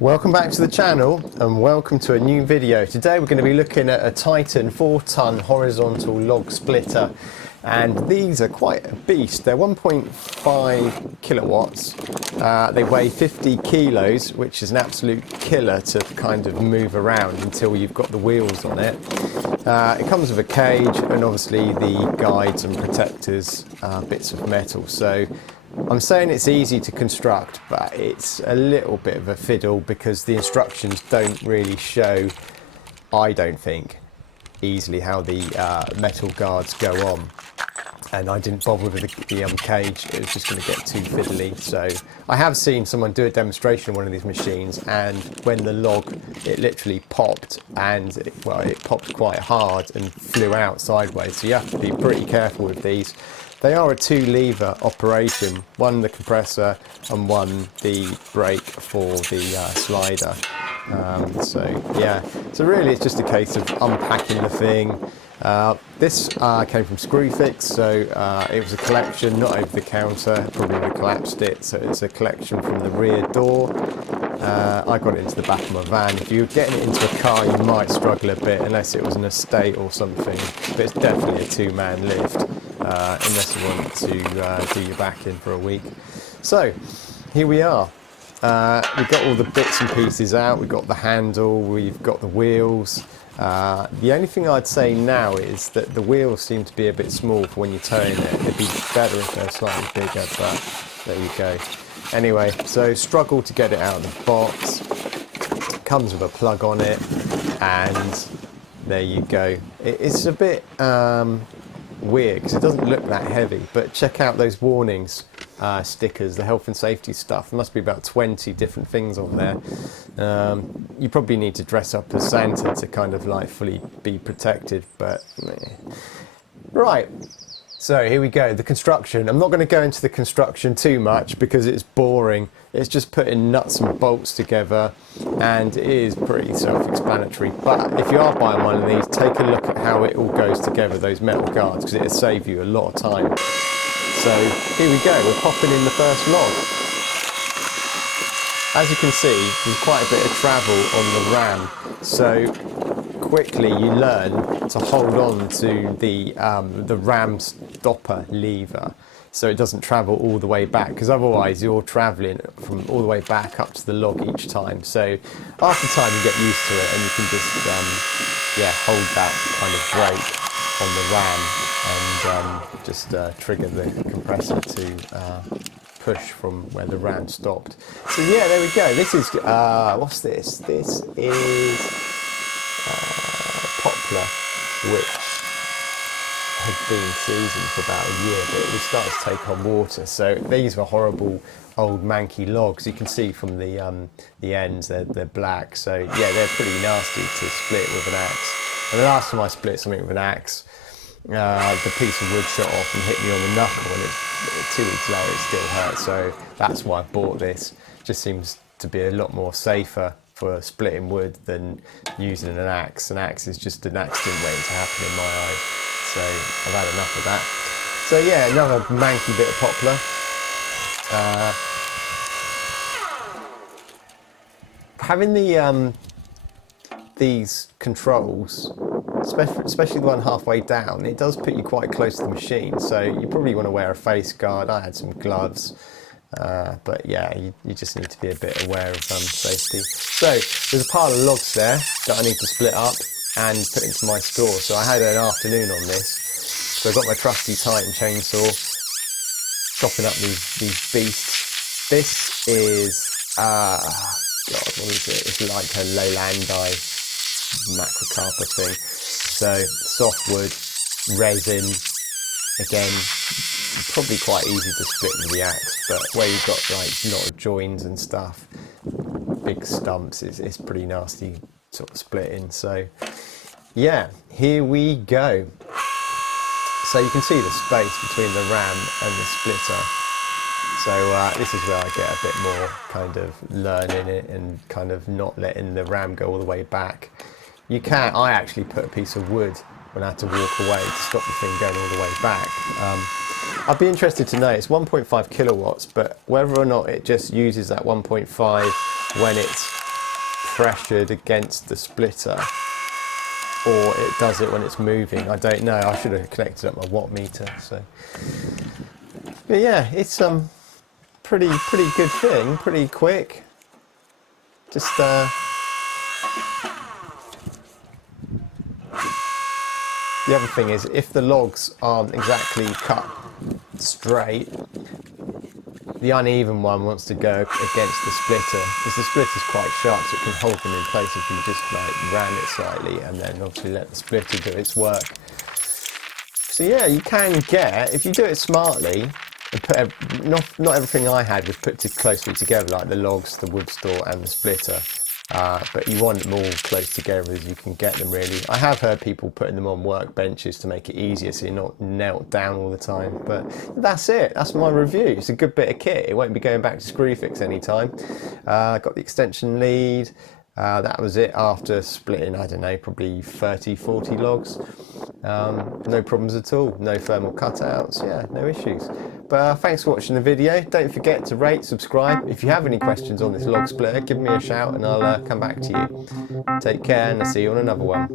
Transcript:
Welcome back to the channel and welcome to a new video. Today we're going to be looking at a Titan 4-ton horizontal log splitter, and these are quite a beast. They're 1.5 kilowatts, they weigh 50 kilos, which is an absolute killer to kind of move around until you've got the wheels on it. It comes with a cage and obviously the guides and protectors, bits of metal. So I'm saying it's easy to construct, but it's a little bit of a fiddle because the instructions don't really show, I don't think, easily how the metal guards go on. And I didn't bother with the cage, it was just going to get too fiddly. So I have seen someone do a demonstration on one of these machines, and when the log, it literally popped, and it popped quite hard and flew out sideways. So you have to be pretty careful with these. They are a 2-lever operation, one the compressor and one the brake for the slider. So really it's just a case of unpacking the thing. This came from Screwfix, so it was a collection, not over the counter, probably would have collapsed it, so it's a collection from the rear door. I got it into the back of my van. If you're getting it into a car you might struggle a bit unless it was an estate or something, but it's definitely a 2-man lift. Unless you want to do your back in for a week. So here we are. We've got all the bits and pieces out. We've got the handle, we've got the wheels. The only thing I'd say now is that the wheels seem to be a bit small for when you're towing it. It'd be better if they're slightly bigger, but there you go. Anyway, so struggle to get it out of the box. It comes with a plug on it, and there you go. It's a bit weird because it doesn't look that heavy, but check out those warnings stickers, the health and safety stuff. There must be about 20 different things on there. You probably need to dress up as Santa to kind of like fully be protected, but right. So here we go, the construction. I'm not going to go into the construction too much because it's boring. It's just putting nuts and bolts together, and it is pretty self-explanatory. But if you are buying one of these, take a look at how it all goes together, those metal guards, because it'll save you a lot of time. So here we go, we're popping in the first log. As you can see, there's quite a bit of travel on the ram. So quickly you learn to hold on to the ram stopper lever so it doesn't travel all the way back, because otherwise you're traveling from all the way back up to the log each time. So after time you get used to it and you can just hold that kind of brake on the ram and just trigger the compressor to push from where the ram stopped. So yeah, there we go. This is what's this? This is poplar, which had been seasoned for about a year, but it was starting to take on water. So these were horrible old manky logs. You can see from the ends they're black. So yeah, they're pretty nasty to split with an axe. And the last time I split something with an axe, the piece of wood shot off and hit me on the knuckle, and 2 weeks later it still hurt. So that's why I bought this. It just seems to be a lot more safer for splitting wood than using an axe. An axe is just an accident waiting to happen in my eyes. So I've had enough of that. So yeah, another manky bit of poplar. Having these controls, especially the one halfway down, it does put you quite close to the machine. So you probably want to wear a face guard. I had some gloves. But yeah, you just need to be a bit aware of safety. So there's a pile of logs there that I need to split up and put into my store. So I had an afternoon on this. So I've got my trusty Titan chainsaw, chopping up these beasts. This is, God, what is it? It's like a Leylandii macrocarpa thing. So soft wood, resin, again, probably quite easy to split with the axe, but where you've got like a lot of joins and stuff, big stumps, it's pretty nasty sort of splitting. So yeah, here we go. So you can see the space between the ram and the splitter. So this is where I get a bit more kind of learning it and kind of not letting the ram go all the way back. I actually put a piece of wood when I had to walk away to stop the thing going all the way back. I'd be interested to know, it's 1.5 kilowatts, but whether or not it just uses that 1.5 when it's pressured against the splitter, or it does it when it's moving. I don't know. I should have connected up my watt meter. So, but yeah, it's pretty good thing. Pretty quick. Just the other thing is, if the logs aren't exactly cut straight, the uneven one wants to go against the splitter, because the splitter's quite sharp, so it can hold them in place if you just like ram it slightly and then obviously let the splitter do its work. So yeah, you can get, if you do it smartly, and put not everything I had was put closely together, like the logs, the wood store and the splitter. But you want them all close together as you can get them, really. I have heard people putting them on workbenches to make it easier so you're not knelt down all the time. But that's it. That's my review. It's a good bit of kit. It won't be going back to Screwfix anytime. Got the extension lead. That was it after splitting, I don't know, probably 30, 40 logs. No problems at all. No thermal cutouts. Yeah, no issues. But thanks for watching the video. Don't forget to rate, subscribe. If you have any questions on this log splitter, give me a shout and I'll come back to you. Take care, and I'll see you on another one.